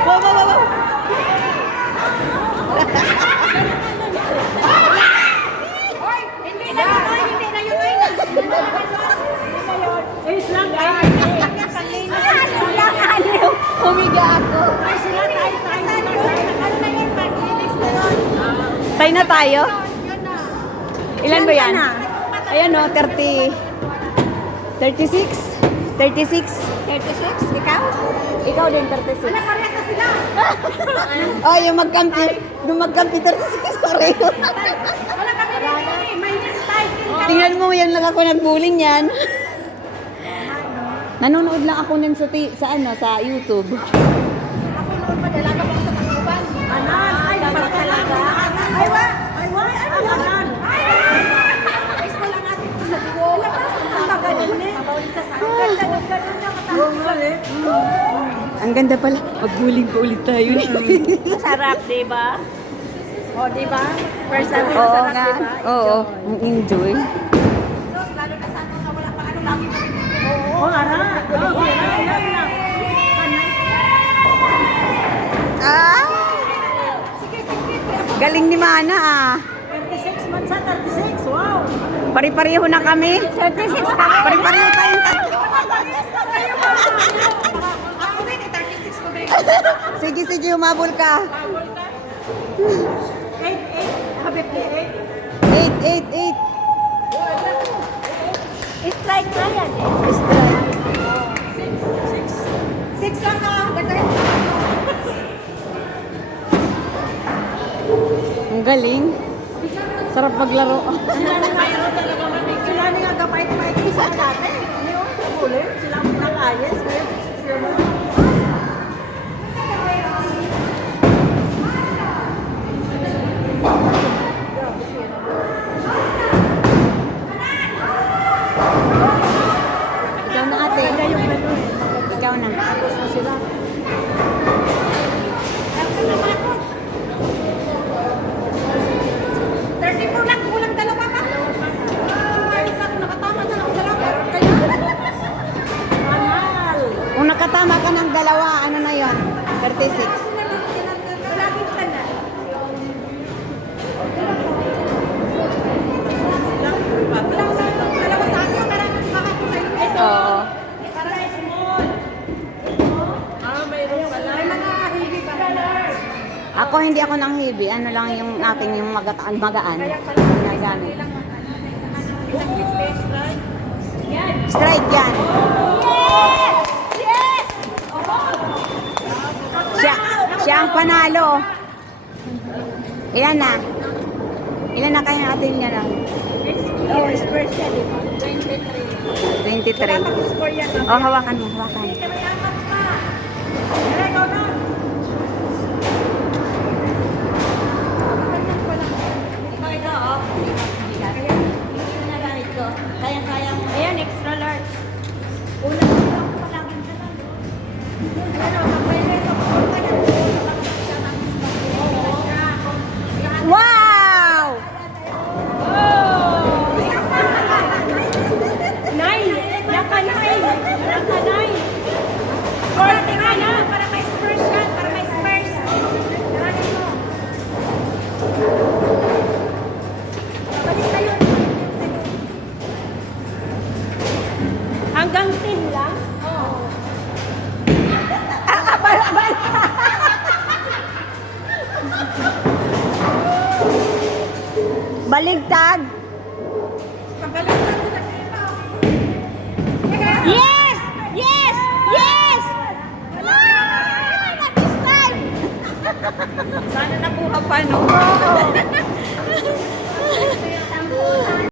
Wow, wow, wow, wow. Hindi na yun, oy. Hindi na yun, oy. Wait lang, ay. Humiga ako. Ay, sila tayo. Ano na yun, mag-ilis na yun. Tayo na tayo. Yun na. Ilan ba yan? Ayan o, 30. 36? 36? 36, ikaw? Ikaw din, 36. Parehas na sila. Oh, yung magkampi 36 pareho. Wala kami rin. May style. Tingnan mo, yan lang ako nag-bullying yan. Nanonood lang ako nun sa YouTube. Ako noon pa, dalaga pa ako sa Tacloban. Anan, ay, dapat talaga. Ay, wa. Ano yan? Ayos mo lang natin sa dugo. Ang magaling eh. Mabawin sa saan. Ganda ng ganda niya Ang ganda pala. Mag-bullying pa ulit tayo. Sarap, di ba? O, di ba? First time Oo nga. Oo, ang enjoy. Lalo na sa na wala pa ano lagi kami. Oo, ara. Oo, yan lang. Ah! Sige, sige. Galing ni Mana ah. 36 months sa 36. Wow. Pari-pareho na kami. 36 kami. Pari-pareho tayong tatlo. Ako din, 36 ko din. Sige, sige, humabol ka. 8. Habib ni 8, 8, 8. 8. Strike na yan eh. Strike. 6 lang ah. Ganda yun. Ang galing. Sarap maglaro. Sila nga gapay-pay sa dati. Ano yung huli? Sila ang pinakayas. Ikaw na ate. Ikaw na. Sila. Lang, kulang dalawa ka. Ayun ako, nakatama na ako dalawa. Kaya, Mahal. Kung nakatama ka ng dalawa, ano na yon? 36. lagi ka na. Dalawa sa akin, maraming makakita yun. Oo. Para small. Mayroon pala. May mga higit color. Ako hindi ako nang heavy. Ano lang yung aking yung magaan. Ginagamit. Strike yan. Yes! Siya ang panalo. Ilan na? Ilan na kayo atin niya lang? Oh, special, di ba? 23. 23. Score yan. Oh, hawakan mo, hawakan. Kaya amat pa. Kaya ikaw na. Ikaw, oh. Kaya, ito na gamit ko. Kaya mo. Ayan, extra large. Una ko lang palaging ka lang. Ayan, oh, kapay na ito. Wow! Nine. Yaka nine. Yaka nine. Forty ka na. Para may spurs ka. Para may spurs. Marami mo. Balik na yun. Hanggang 10 lang. Oo. Baligtad. Pagbaligtad ko na kita. Yes! Yes! Yes! This time! Sana nakuha pa, no?